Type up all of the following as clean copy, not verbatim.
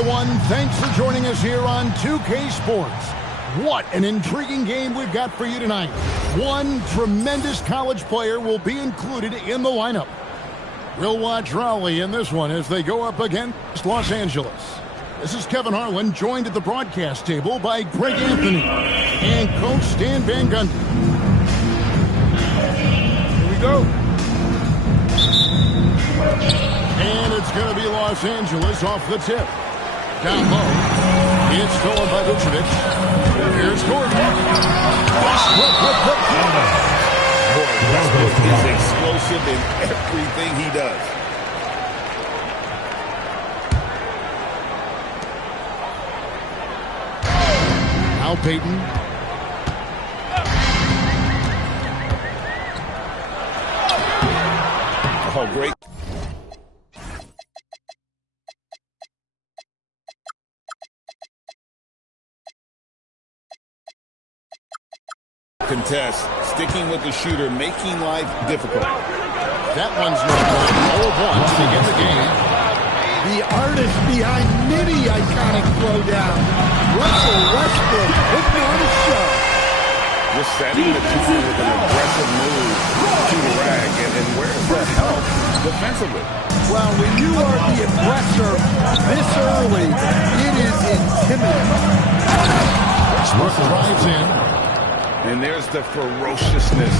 everyone. Thanks for joining us here on 2K Sports. What an intriguing game we've got for you tonight. One tremendous college player will be included in the lineup. We'll watch Raleigh in this one as they go up against Los Angeles. This is Kevin Harlan, joined at the broadcast table by Greg Anthony and Coach Stan Van Gundy. Here we go. And it's going to be Los Angeles off the tip. Down low. It's stolen by Vucevic. Here's Gordon. Westbrook with the corner. Westbrook is explosive in everything he does. Now Payton. Oh, great. Contest, sticking with the shooter, making life difficult. That one's no good. 0-1 to begin the game. The artist behind many iconic throwdowns, Russell Westbrook, putting on a show. Just setting the tune with an aggressive move to the rag, and where's the help defensively? Well, when you are the aggressor this early, it is intimidating. Westbrook drives in. And there's the ferociousness.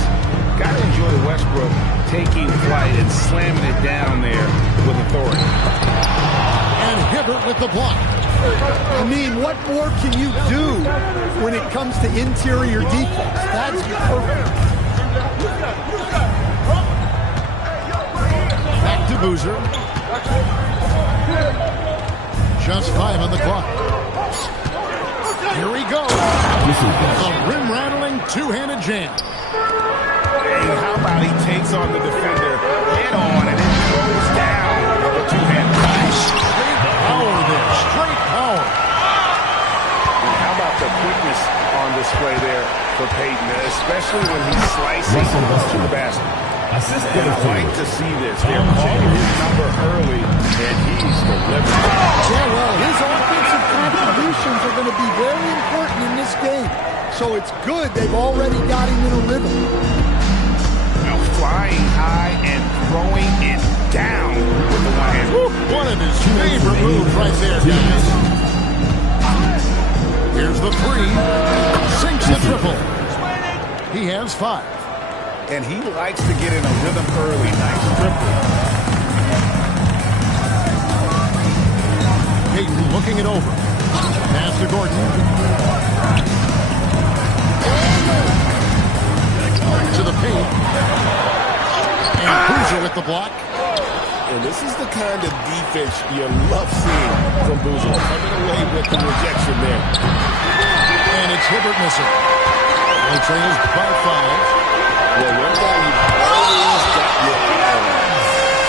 Got to enjoy Westbrook taking flight and slamming it down there with authority. And Hibbert with the block. I mean, what more can you do when it comes to interior defense? That's perfect. Back to Boozer. Just 5 on the clock. Here we go. A rim-rattling two-handed jam. And how about he takes on the defender head on and then throws down with a two-handed. Straight power there. Straight power. And how about the quickness on display there for Payton, especially when he's slicing to the basket. And I like to see this. They're calling his number early, and he's delivering. Yeah, well, his offensive contributions are going to be very important in this game. So it's good they've already got him in a rhythm. Now flying high and throwing it down with the one hand. One of his favorite moves right there, guys. Here's the three. Sinks the triple. He has 5. And he likes to get in a rhythm early. Nice triple. Payton looking it over. Pass to Gordon. To the paint. And Boozer with the block. And this is the kind of defense you love seeing from Boozer. Coming away with the rejection there. And it's Hibbert missing. They trails by 5. Well, one guy you've always got your eye on,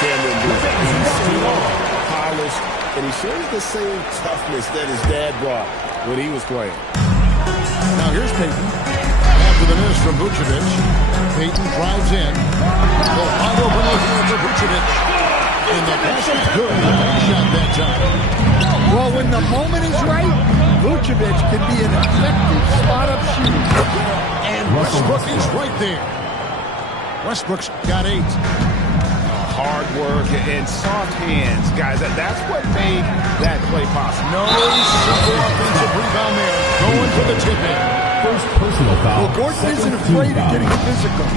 Cameron Boozer. He's still polished, and he shows the same toughness that his dad brought when he was playing. Now here's Payton. After the miss from Vucevic, Payton drives in. The wide open look for Vucevic. And the pass is good. The bank shot that time. Well, when the moment is right, Vucevic can be an effective spot-up shooter. And Westbrook is right there. Westbrook's got 8. Hard work and soft hands, guys. That's what made that play possible. No simple offensive rebound there. Going for the tip-in. First personal foul. Well, Gordon isn't afraid of getting physical.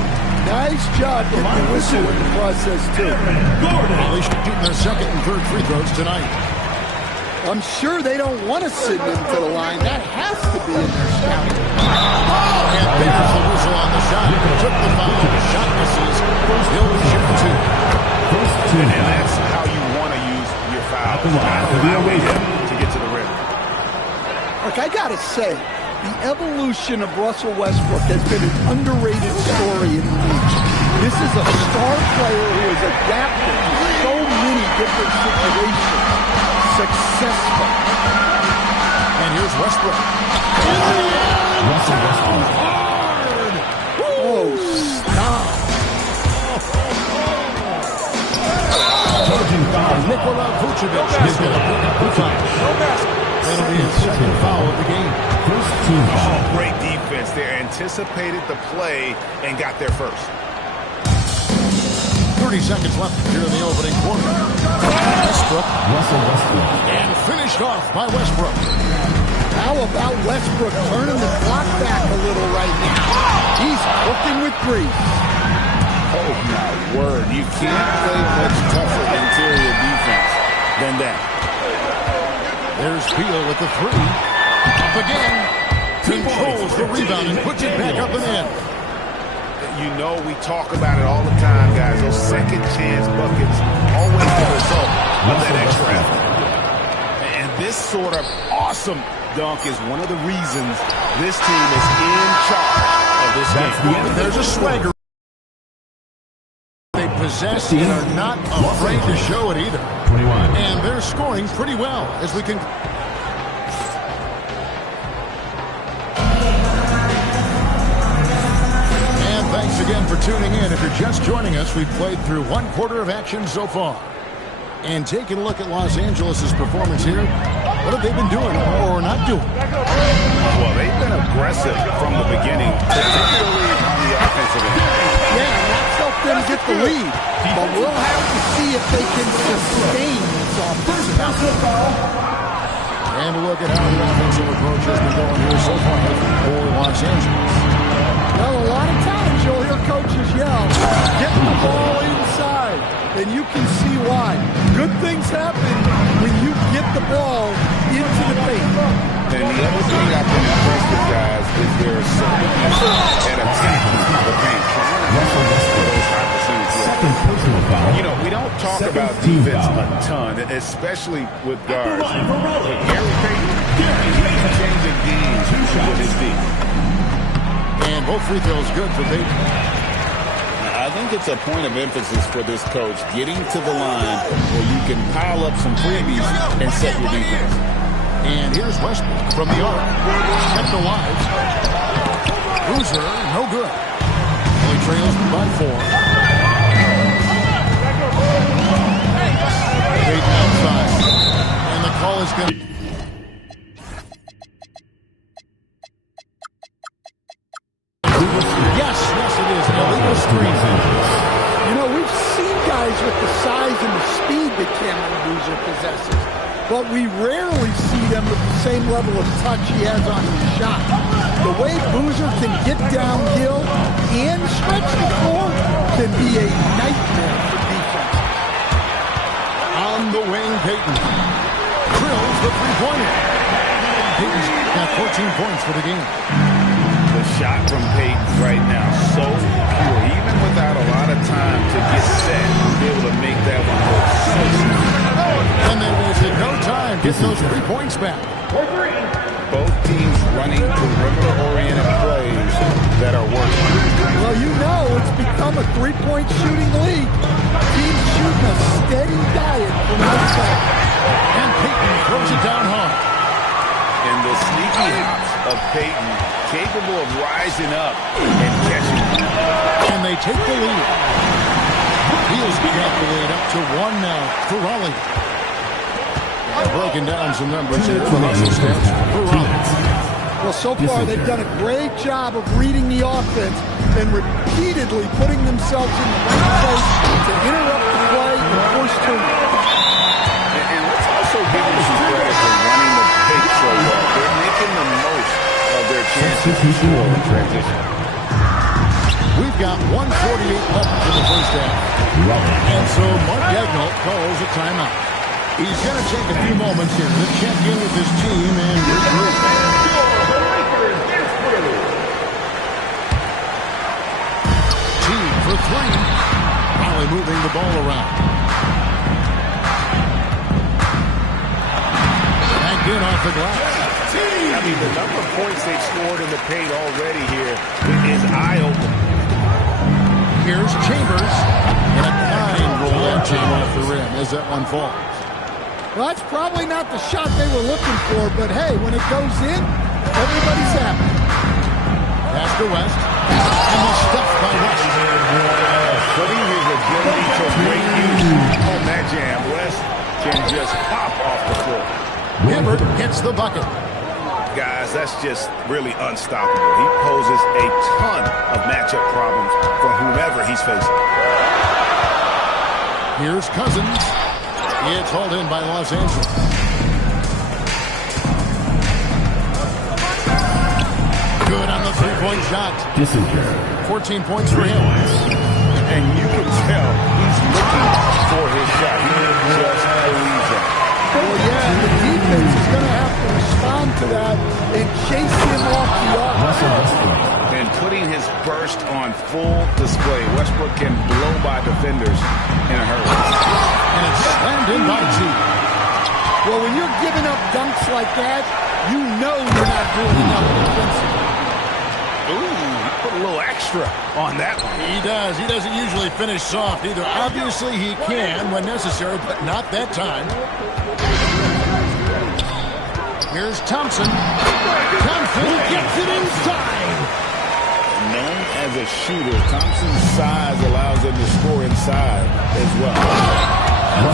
Nice job getting the whistle in the process, too. Well, he's shooting their second and third free throws tonight. I'm sure they don't want to send him to the line. That has to be in their scouting. And there's the whistle on the shot. Took the foul. The shot misses. He'll be shooting 2. And that's how you want to use your foul. Allowing him to get to the rim. Look, I got to say, the evolution of Russell Westbrook has been an underrated story in the league. This is a star player who has adapted to so many different situations. Successful. And here's Westbrook. Russell Westbrook. Hard. Oh, stop. Charging foul. Nikola Vucevic is going to pick up That'll be his second foul of the game. First team foul. Oh, great defense. They anticipated the play and got there first. 30 seconds left here in the opening quarter. Westbrook. Russell Westbrook. And finished off by Westbrook. How about Westbrook turning the clock back a little right now? He's cooking with grease. Oh, my word. You can't play much tougher interior defense than that. There's Beal with the three. Up again. Controls the rebound and puts it back up and in. You know we talk about it all the time, guys. Those second chance buckets always the result of that extra effort. And this sort of awesome dunk is one of the reasons this team is in charge of this game. There's a swagger. They possess and are not afraid to show it either. 21. And they're scoring pretty well as we can. And thanks again for tuning in. If you're just joining us, we've played through one quarter of action so far. And taking a look at Los Angeles' performance here, what have they been doing or not doing? Well, they've been aggressive from the beginning, particularly on the offensive end. Yeah, and that's helped them get the lead. But we'll have to see if they can sustain this offensive effort. And a look at how the offensive approach has been going here so far for Los Angeles. Well, a lot of times you'll hear coaches yell, get the ball inside, and you can see why. Good things happen when you get the ball into the paint. And the other thing I've been impressed with, guys, is their assertiveness at attacking the paint, trying to hustle for those high percentage Second personal foul. You know, we don't talk Second about team defense foul. a ton, especially with guards. But Gary Payton, he's changing games with his team. And both free throws good for Payton. I think it's a point of emphasis for this coach, getting to the line where you can pile up some freebies and set your defense. And here's Westbrook from the arc. Kept alive. Boozer, no good. Only trails by 4. Payton outside. And the call is going to... Yes, it is. Illegal screen. You know, we've seen guys with the size and the speed that Cameron Boozer possesses, but we rarely see them with the same level of touch he has on his shot. The way Boozer can get downhill and stretch the floor can be a nightmare for defense. On the wing, Payton. Drills the three-pointer. Payton's got 14 points for the game. The shot from Payton right now, so pure. Even without a lot of time to get set, be able to make that one look so smooth. And they wasted no time getting those 3 points back. Both teams running perimeter-oriented plays that are working. Well, you know it's become a three-point shooting league. Teams shooting a steady diet from outside. And Payton throws it down hard. And the sneaky hops of Payton, capable of rising up and catching. And they take the lead. Heels got the lead up to 1 now for Raleigh. Breaking down some numbers here for Russell stats for Raleigh. Well, so far they've done a great job of reading the offense and repeatedly putting themselves in the right place to interrupt the play and force turnovers. And let's also give them some credit for running the paint so well. They're making the most of their chances to score in transition. We've got 1:48 left for the first half. And so Mark Daigneault calls a timeout. He's going to take a few moments here to check in with his team and regroup. Team for 3. Raleigh moving the ball around. Backed in off the glass. I mean, the number of points they've scored in the paint already here is eye-opening. Here's Chambers. And a kind romantic off the rim as that one falls. Well, that's probably not the shot they were looking for, but hey, when it goes in, everybody's happy. Pass to West. And the stuff by West. Putting his ability to break use on that jam. West can just pop off the floor. Hibbert hits the bucket. Guys, that's just really unstoppable. He poses a ton of matchup problems for whomever he's facing. Here's Cousins. It's hauled in by Los Angeles. Good on the three-point shot. 14 points for him. And you can tell he's looking for his shot. He just believes that. Well, yeah, the defense is going to have to respond to that and chase him off the arc. And putting his burst on full display, Westbrook can blow by defenders in a hurry. And it's slammed in by G. Well, when you're giving up dunks like that, you know you're not doing enough defensively. Ooh, he put a little extra on that one. He does. He doesn't usually finish soft either. Obviously, he can when necessary, but not that time. Here's Thompson. Thompson gets it inside. Known as a shooter, Thompson's size allows him to score inside as well.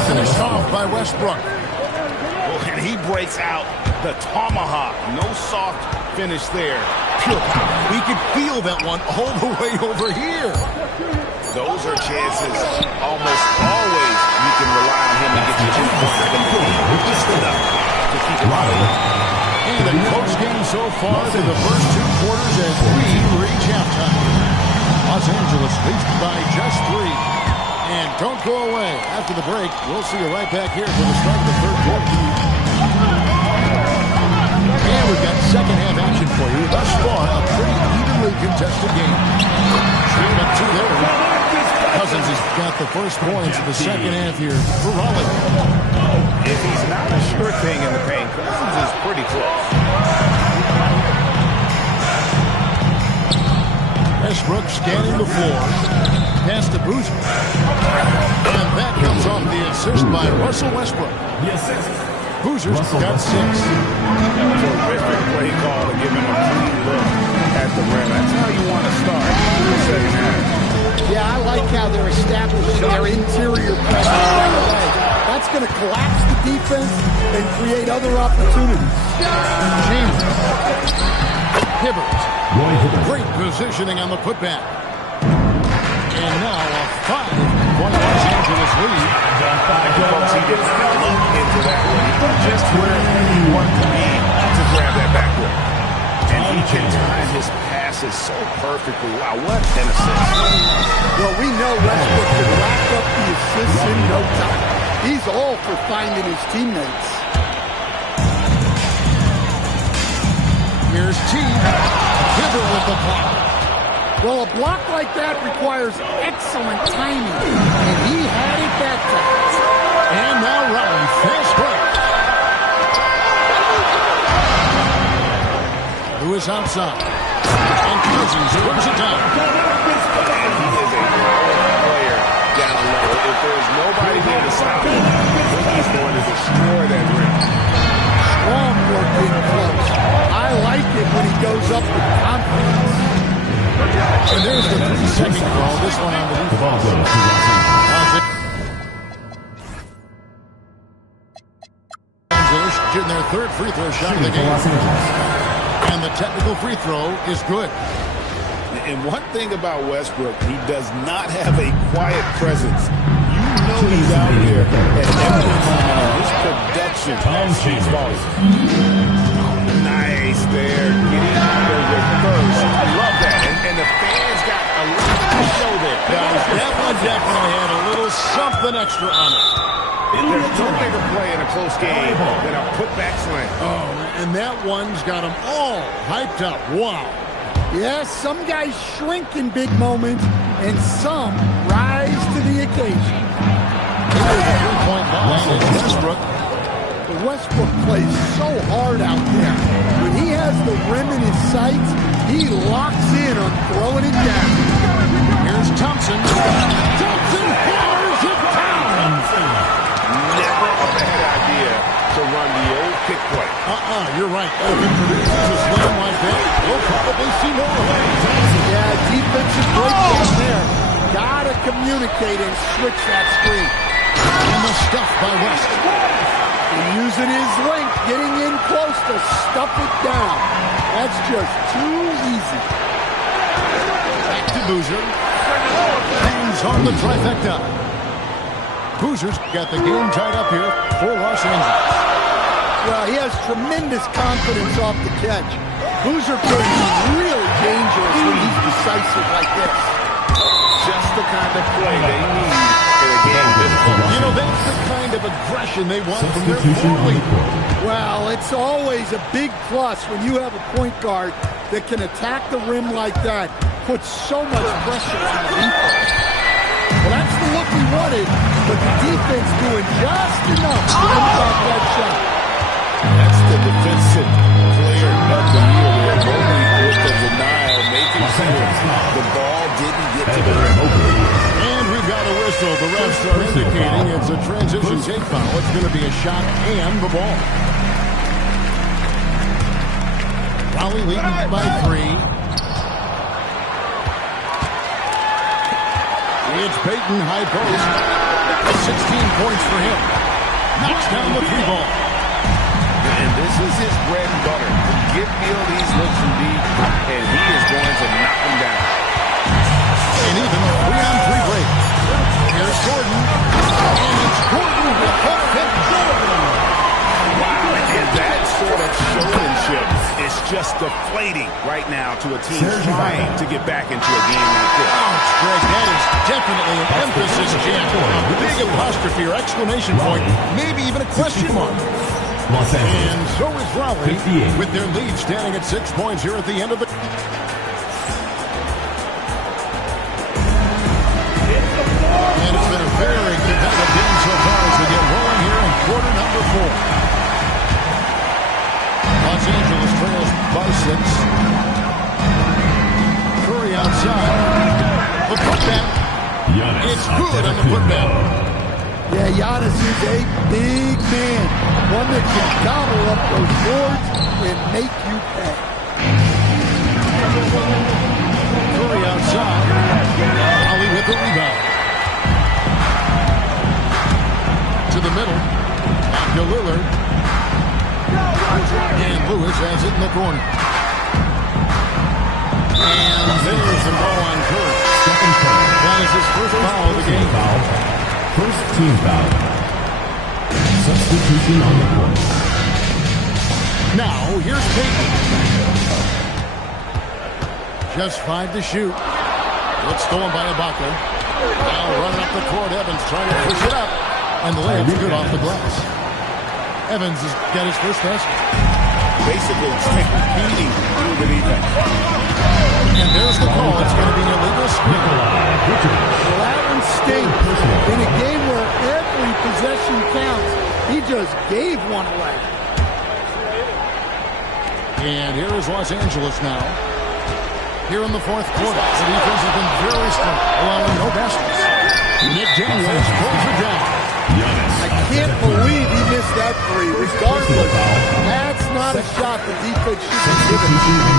Finished off by Westbrook. And he breaks out the tomahawk. No soft finish there. Pure power. We could feel that one all the way over here. Those are chances almost always you can rely on him to get you 2 points. Just enough to keep it alive. And a close game so far through the first 2 quarters as we reach halftime. Los Angeles leads by just 3. And don't go away. After the break, we'll see you right back here for the start of the third quarter. And we've got second half action for you. Thus far, a pretty evenly contested game. 3-2 there. Cousins has got the first points of the second half here for Raleigh. If he's not a sure thing in the paint, Cousins is pretty close. Westbrook scanning the floor. Pass to Boozer. And that comes off the assist by Russell Westbrook. Boozer's got 6. Terrific play call to give him a clean look at the rim. That's how you want to start the second half. Yeah, I like how they're establishing their interior presence right away. That's going to collapse the defense and create other opportunities. James. Hibbert. Great positioning on the putback. And now a 5-point Los Angeles lead. Folks, he did not look into that one. He was just where he wanted to be to grab that backboard. And he can time his passes so perfectly. Wow, what an assist. Well, we know Westbrook can rack up the assists in no time. He's all for finding his teammates. Here's T. Hibbert with the block. Well, a block like that requires excellent timing, and he had it that time. And now Raleigh, fast break. Lewis outside. And Cousins brings it down. And he is a player down low. If there's nobody there to stop him, he's going to destroy that rim. Strong work in close. I like it when he goes up with confidence. And there's the 3-second call. This one on the defense. Angeles getting their third free throw shot of the game. And the technical free throw is good. And one thing about Westbrook, he does not have a quiet presence. You know he's out there at every moment. His production speaks volumes. Nice there, getting the reverse. I love that. And the fans got a little to show there. Guys, that one definitely had a little something extra on it. There's no bigger play in a close game than a putback slam. Oh, and that one's got them all hyped up. Wow. Yes, some guys shrink in big moments, and some rise to the occasion. Here's a 3-point line is Westbrook. Westbrook plays so hard out there. When he has the rim in his sights, he locks in on throwing it down. Here's Thompson. Thompson hammers it down. Never a bad idea to run the old pick play. You're right. If it produces a slam like that, we'll probably see more of it. Yeah, defensive breakdown there. Gotta communicate and switch that screen. And the stuffed by West. And using his length, getting in close to stuff it down. That's just too easy. Back to Boozer. Hangs on the trifecta. Boozer's got the game tied up here for Los Angeles. Well, he has tremendous confidence off the catch. Boozer can be really dangerous when he's decisive like this. Just the kind of play they need for a game this close. You know, that's the kind of aggression they want from their forward. Well, it's always a big plus when you have a point guard that can attack the rim like that, put so much pressure on the defense. Well, that's the look we wanted, but the defense doing just enough to impact that shot. That's the defensive player of the year there. Mobley with the denial, making sure the ball didn't get to the rim. And we've got a whistle. The refs are indicating it's a transition take foul. It's going to be a shot and the ball. Raleigh leading by 3. It's Payton, high post. 16 points for him. Knocks down the 3 ball. And this is his bread and butter. Give Beal these looks from deep, and he is going to knock them down. And even 3-on-3 break. Here's Gordon. And it's Gordon with the finish. Wow, and that sort of showmanship is just deflating right now to a team trying to get back into a game like this. Ouch, Greg, that is definitely an emphasis jam. A big apostrophe or exclamation point, maybe even a question mark. And so is Raleigh, with their lead standing at 6 points here at the end of the... And it's been a very competitive game so far as we get rolling here in quarter number 4. Los Angeles trails by 6. Curry outside. The putback. It's good on the putback. Yeah, Giannis is a big man. One that can gobble up those boards and make you pay. Curry outside. Raleigh with the rebound. To the middle. Back to Lillard. And Lewis has it in the corner. And there's the ball on Curry. Second foul. That is his first foul of the game. First team foul. Substitution on the court. Now, here's Payton. Just 5 to shoot. It's stolen by Ibaka. Now running up the court, Evans trying to push it up. And the layup's good off the glass. Evans has got his first basket. Basically, competing through the defense. And there's the call. It's going to be an illegal screen. Well, Allen State, in a game where every possession counts, he just gave one away. And here is Los Angeles now. Here in the fourth quarter, the defense has been very strong, allowing no baskets. Nick Daniels pulls it down. I can't believe he missed that 3. Regardless, that's not a shot the defense should be giving.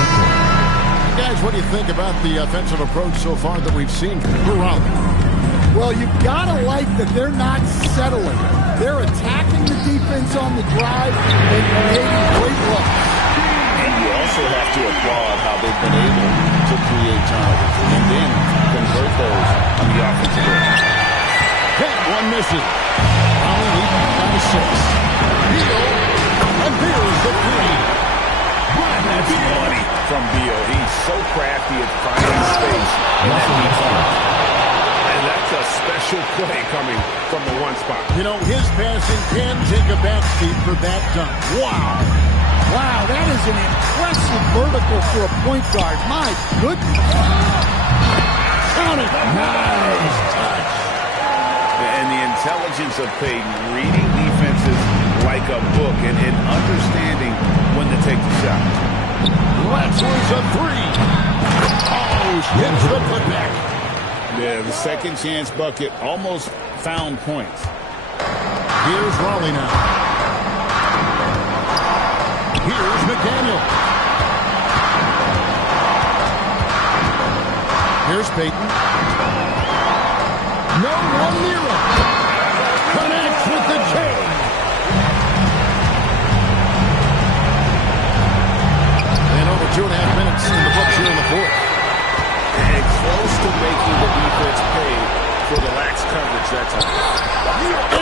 Guys, what do you think about the offensive approach so far that we've seen for Raleigh? Well, you've got to like that they're not settling. They're attacking the defense on the drive and creating great looks. And you also have to applaud how they've been able to create turnovers and then convert those on the offensive end. That one misses. Raleigh leading by 6. Beal, and there's the 3. That's money from Beal. He's so crafty at finding space in that deep zone. And that's a special play coming from the one spot. You know, his passing can take a backseat for that dunk. Wow. Wow, that is an impressive vertical for a point guard. My goodness. Count it. Nice touch. And the intelligence of Payton, reading defenses like a book and understanding when to take the shot. That's a 3. Oh, hits the putback. Yeah, the second chance bucket almost found points. Here's Raleigh now. Here's McDaniel. Here's Payton. No one near him. Connects with 2.5 minutes in the books here in the fourth. And close to making the defense pay for the lax coverage that time.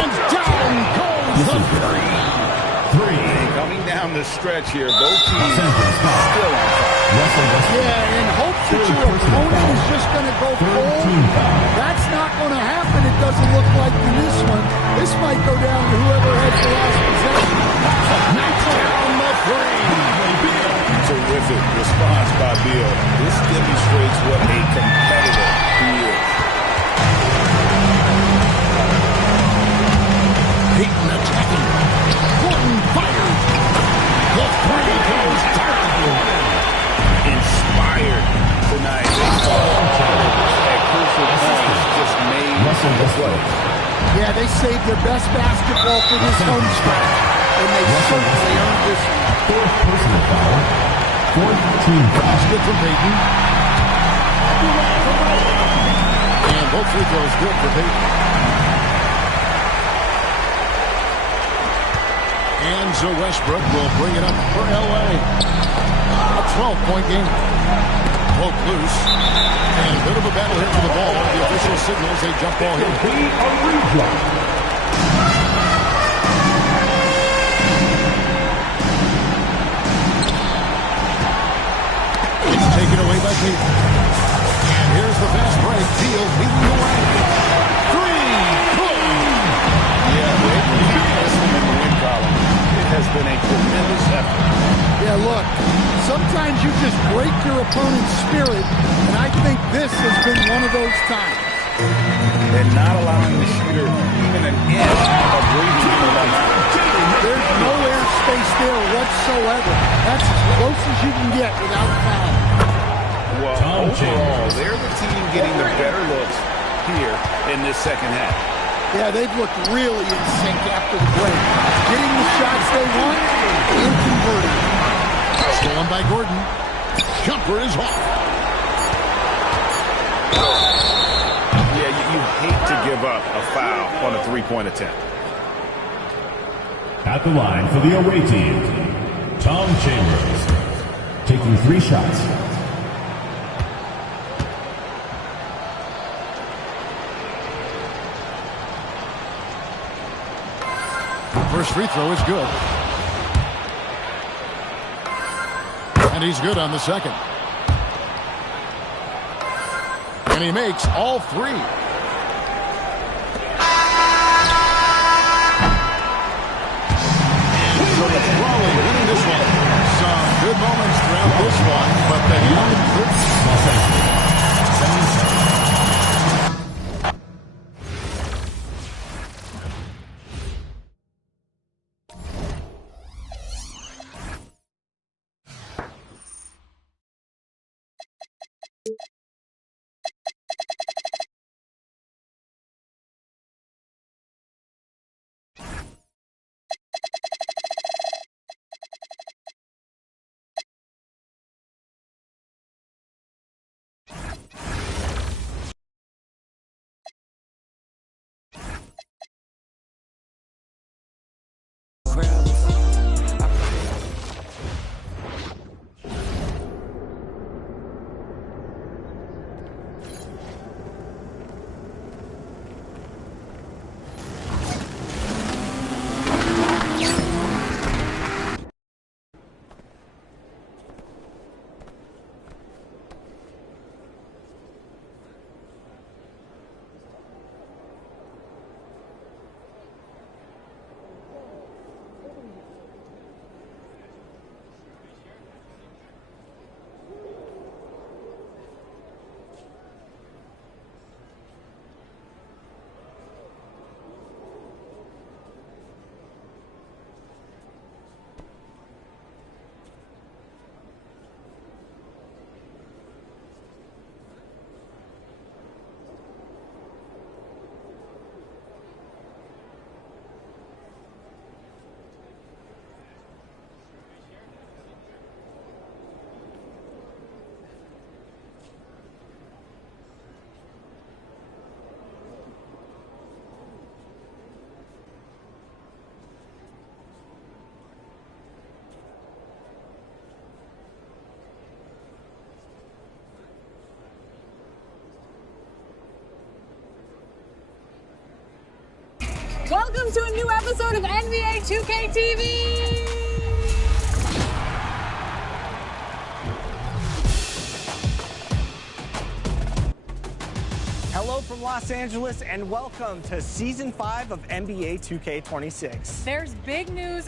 And down goes the three. And coming down the stretch here, both teams still on fire. Yeah, in hopes that your opponent is just going to go full. That's not going to happen, it doesn't look like in this one. This might go down to whoever has the last possession. Knocks down the three. Terrific response by Bill. This demonstrates what a competitor he is. Peyton attacking. Gordon fires. The three goes down. Inspired tonight. They fall at crucial points, just made the play. Yeah, they saved their best basketball for this home stretch, and they certainly earned this one. Fourth personal foul. Fourth team foul. Basket for Peyton. And both free throws good for Peyton. And so Westbrook will bring it up for L.A. A 12-point game. Broke loose. And a bit of a battle here for the ball. The official signals a jump ball here. Be a replay. It's taken away by Peyton. And here's the fast break. Beal leading the way. Three. Boom. Yeah, they've been listening in the win column. It has been a tremendous effort. Yeah, look, sometimes you just break your opponent's spirit, and I think this has been one of those times. And not allowing the shooter even an inch of breathing room. There's no airspace there whatsoever. That's as close as you can get without foul. Well, overall, they're the team getting the better looks here in this second half. Yeah, they've looked really in sync after the break. Getting the shots they want and converting. Stolen by Gordon. Jumper is off. Yeah, you hate to give up a foul on a three-point attempt. At the line for the away team, Tom Chambers, taking 3 shots. First free throw is good. And he's good on the second. And he makes all 3. And so it's Raleigh winning this one. Some good moments throughout this one, but the hand couldn't. Welcome to a new episode of NBA 2K TV. Hello from Los Angeles and welcome to Season 5 of NBA 2K26. There's big news.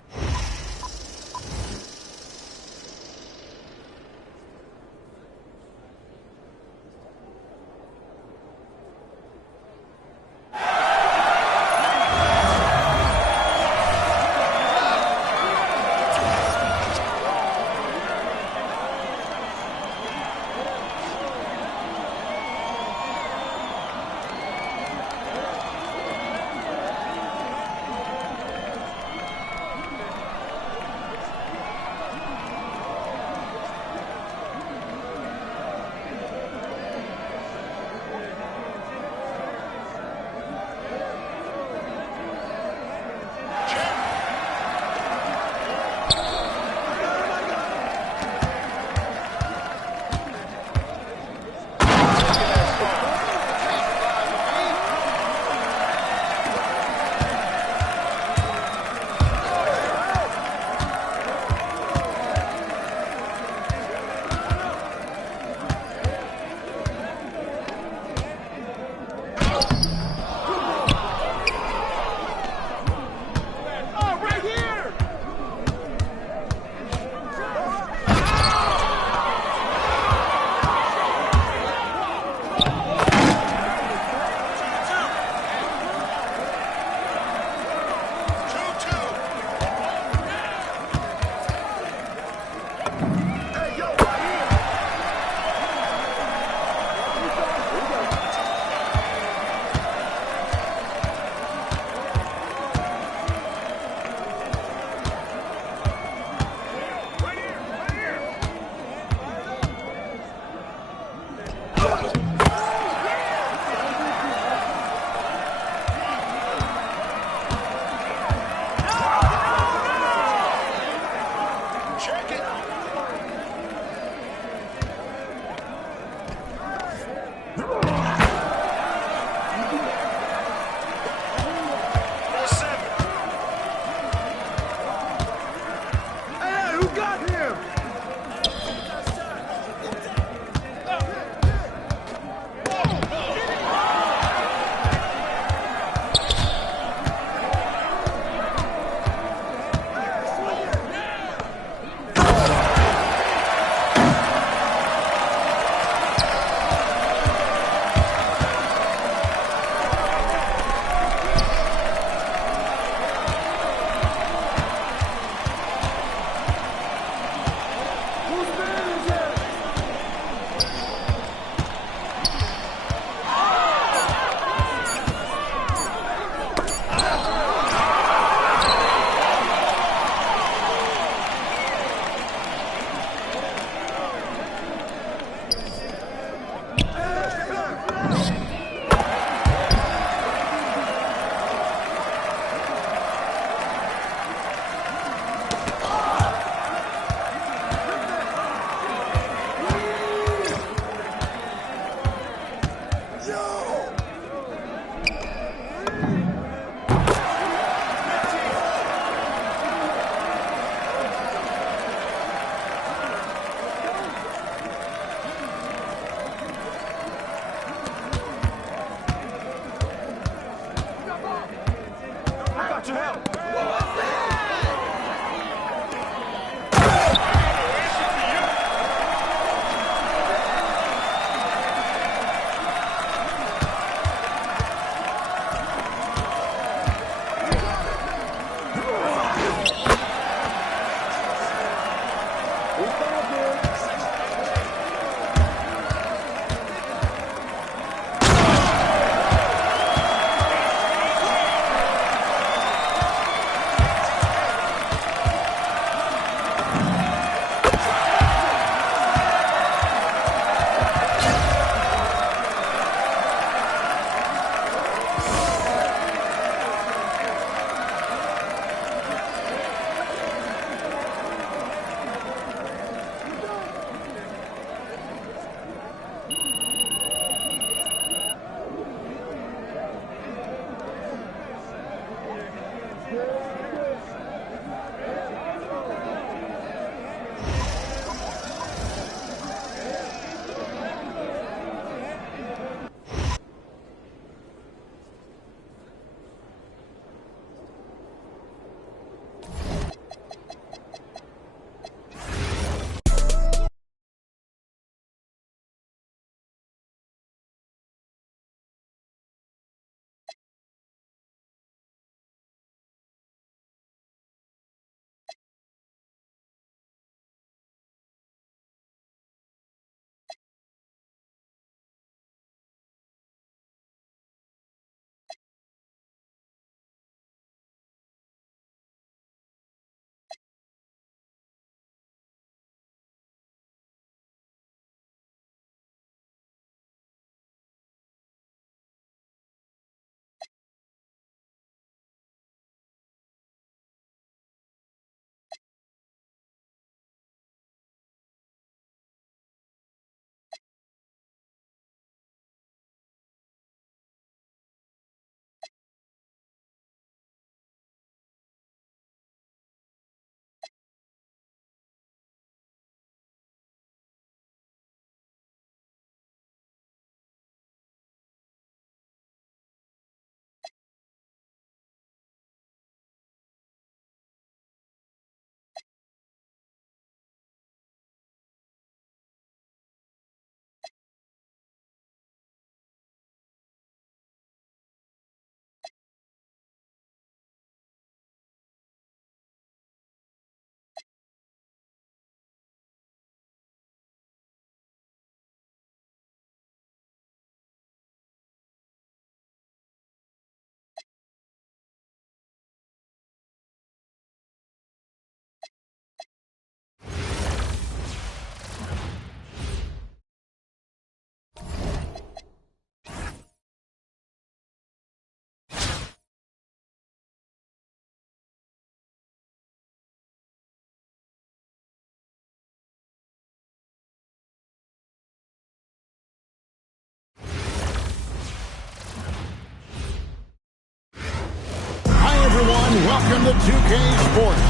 everyone. Welcome to 2K Sports.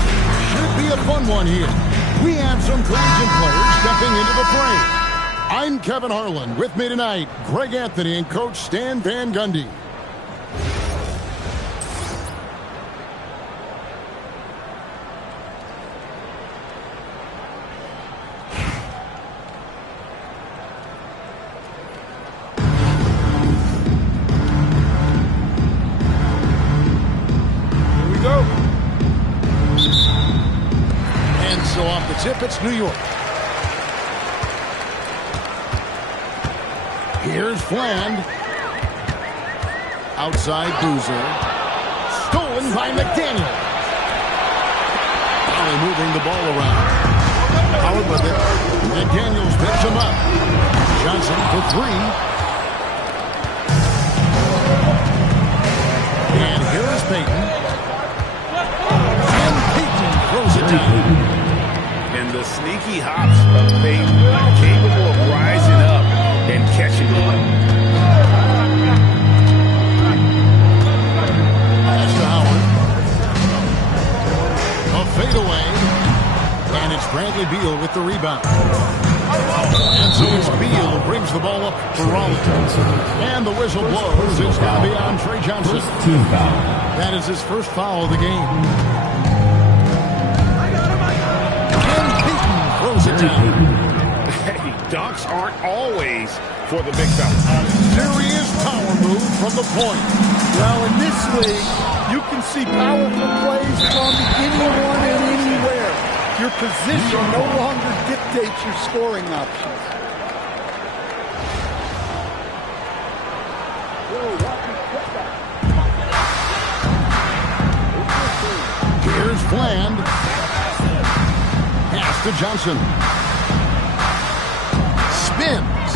Should be a fun one here. We have some collegiate players stepping into the fray. I'm Kevin Harlan. With me tonight, Greg Anthony and Coach Stan Van Gundy. So off the tip, it's New York. Here's Fland. Outside Boozer. Stolen by McDaniel. Now moving the ball around. Howard with it. McDaniels picks him up. Johnson for three. And here is Peyton. And Peyton throws it down. And the sneaky hops of Peyton, capable of rising up and catching it. Pass to Howard. A fadeaway. And it's Bradley Beal with the rebound. And so it's Beal who brings the ball up for Raleigh. And the whistle blows. It's going to be on Trey Johnson. Team foul. That is his first foul of the game. Hey, dunks aren't always for the big fella. Serious power move from the point. Well, in this league, you can see powerful plays from anyone and anywhere. Your position no longer dictates your scoring options. Here's Fland. Pass to Johnson. Spins.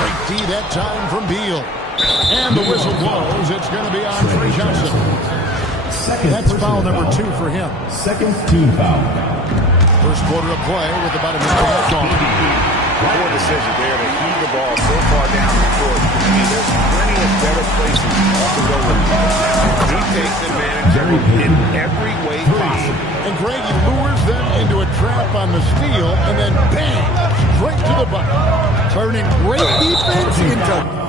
Great D that time from Beal. And the whistle blows. It's going to be on Trey Johnson. That's foul number 2 for him. Second team foul. First quarter of play with about a minute left on. Poor decision there to heave the ball so far down the court. I mean, there's plenty of better places to go with it. He takes advantage of it in every way possible. And Greg, he lures them into a trap on the steal, and then bang, straight to the bucket. Turning great defense into...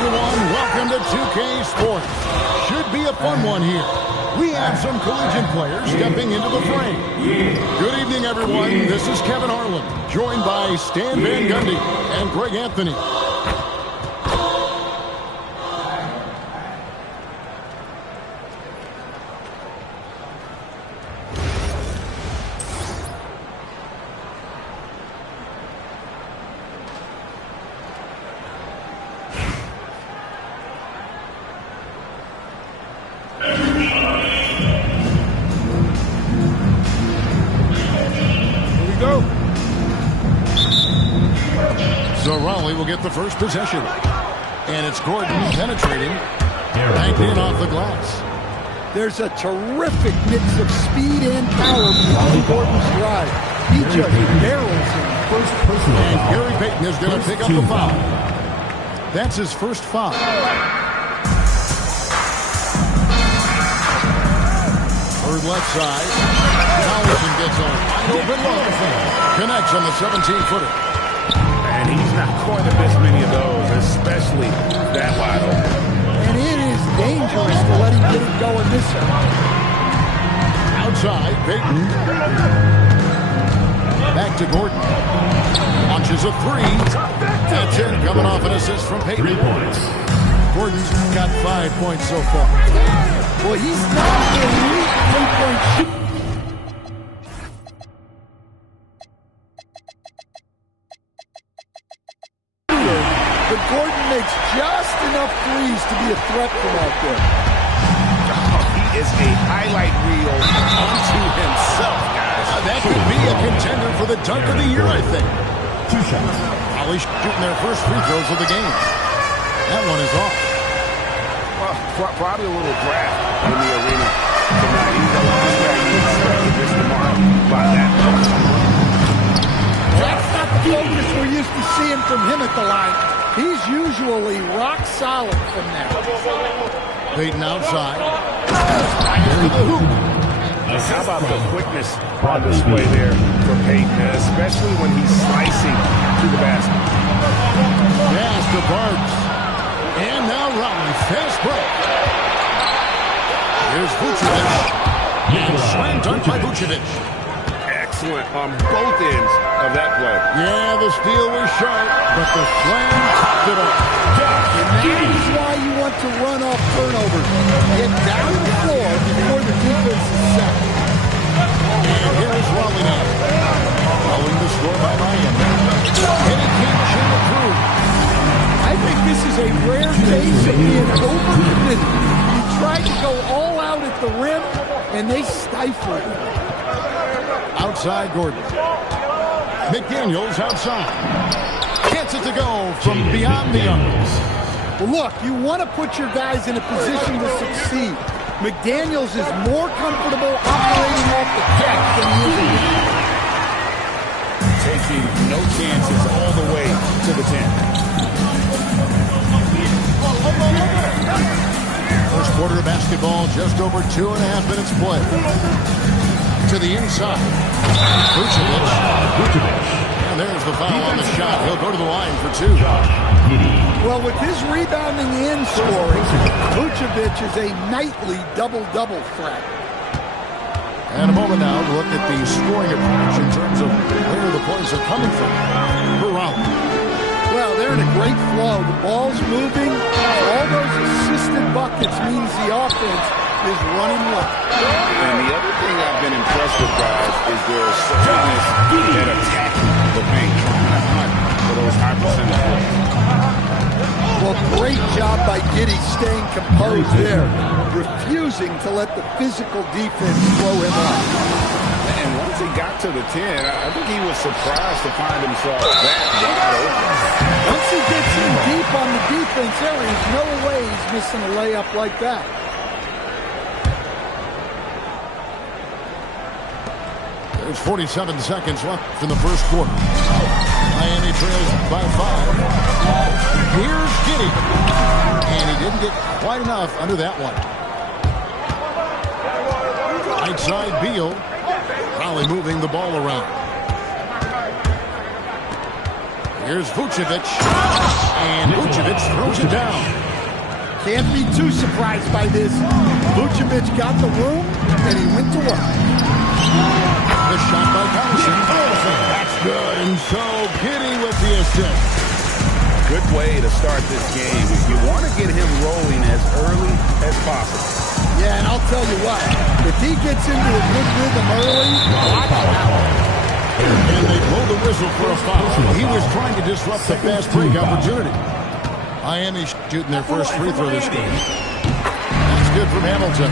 Welcome to 2K Sports. Should be a fun one here. We have some collegiate players stepping into the fray. Good evening, everyone. This is Kevin Harlan, joined by Stan Van Gundy and Greg Anthony. So Raleigh will get the first possession. And it's Gordon penetrating. Banked in off the glass. There's a terrific mix of speed and power behind Gordon's drive. He just barrels him. First personal And foul. Gary Payton is going to pick up the foul. That's his first foul. Third left side. Collison gets a wide open look. Connects on the 17-footer. And he's not going to miss many of those, especially that wide open. And it is dangerous to let him get it going this time. Outside, Payton. Back to Gordon. Launches a three. That's it. Coming off an assist from Peyton. 3 points. Gordon's got 5 points so far. Well, he's not an elite three-point shooter. But Gordon makes just enough threes to be a threat from out there. He is a highlight reel unto himself, guys. That could be a contender for the dunk of the year, I think. 2 shots. Holly shooting their first free throws of the game. That one is off. Well, probably a little draft in the arena tonight. He's the last guy you expect to miss the mark by that. That's not the focus we're used to seeing from him at the line. He's usually rock solid from there. Peyton outside. Fires to the hoop. How about the quickness on display there for Peyton, especially when he's slicing to the basket. Pass to Barnes. And now Raleigh. Fast break. Here's Vucevic. And slam dunk by Vucevic. Excellent on both ends of that play. Yeah, the steal was sharp, but the slam topped it off. And that is why you want to run off turnovers. Get down the floor before the defense is set. And here is Raleigh now. Following the score by Miami. And it can't chain it through. I think this is a rare case of being overcommitted. He tried to go all out at the rim, and they stifled him. Outside Gordon. McDaniels outside. Gets it to go from beyond the arc. Well, look, you want to put your guys in a position to succeed. McDaniels is more comfortable operating off the catch than he is in the Taking no chances all the way to the 10. First quarter of basketball, just over 2.5 minutes play. To the inside. Vucevic. And there's the foul on the shot. He'll go to the line for 2. Well, with his rebounding and scoring, Vucevic is a nightly double-double threat. And a moment now to look at the scoring approach in terms of where the points are coming from. Per round. Well, they're in a great flow. The ball's moving. All those assisted buckets means the offense is running well. And the other thing I've been impressed with, guys, is their assertiveness at attacking the paint, trying to hunt for those high percentage plays. Well, great job by Giddey staying composed there, refusing to let the physical defense throw him off. And once he got to the 10, I think he was surprised to find himself that wide open. Once he gets in deep on the defense, there is no way he's missing a layup like that. There's 47 seconds left in the first quarter. Miami trails by 5. Here's Giddey. And he didn't get quite enough under that one. Right side Beal. Raleigh moving the ball around. Here's Vucevic. And Vucevic throws it down. Can't be too surprised by this. Vucevic got the room, and he went to work. The shot by Collison. That's good. And so Giddey with the assist. Good way to start this game. You want to get him rolling as early as possible. Yeah, and I'll tell you what. If he gets into a good rhythm early, watch out. And they blow the whistle for a foul. He was trying to disrupt the fast break opportunity. Miami shooting their first free throw this game. That's good from Hamilton.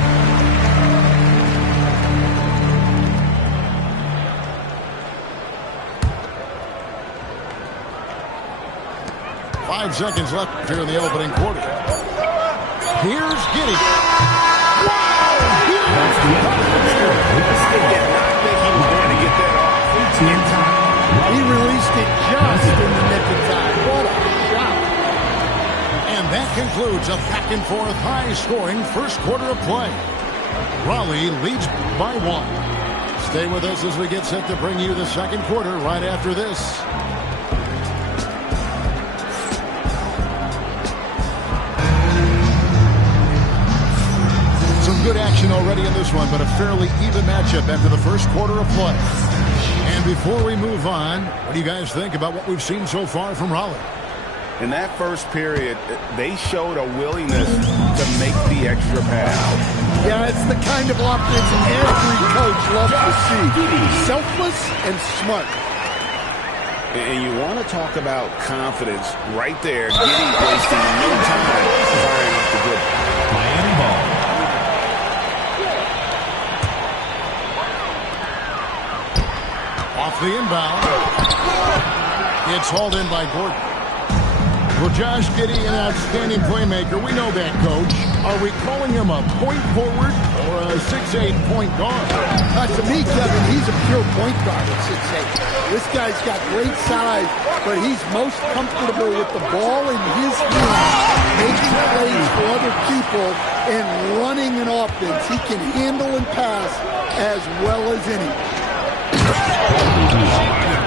Five seconds left here in the opening quarter. Here's Giddey. Wow! He did not think he was going to get that off in time. He released it just in the nick of time. What a shot. And that concludes a back-and-forth, high-scoring first quarter of play. Raleigh leads by 1. Stay with us as we get set to bring you the second quarter right after this. Some good action already in this one, but a fairly even matchup after the first quarter of play. And before we move on, what do you guys think about what we've seen so far from Raleigh? In that first period, they showed a willingness to make the extra pass. Yeah, it's the kind of offense every coach loves to see. Selfless and smart. And you want to talk about confidence right there, wasting no time firing off the good. Miami ball. Off the inbound. It's hauled in by Gordon. Well, Josh Giddey, an outstanding playmaker. We know that, Coach. Are we calling him a point forward or a 6'8" point guard? To me, Kevin, he's a pure point guard at 6'8". This guy's got great size, but he's most comfortable with the ball in his hands, making plays for other people and running an offense. He can handle and pass as well as any.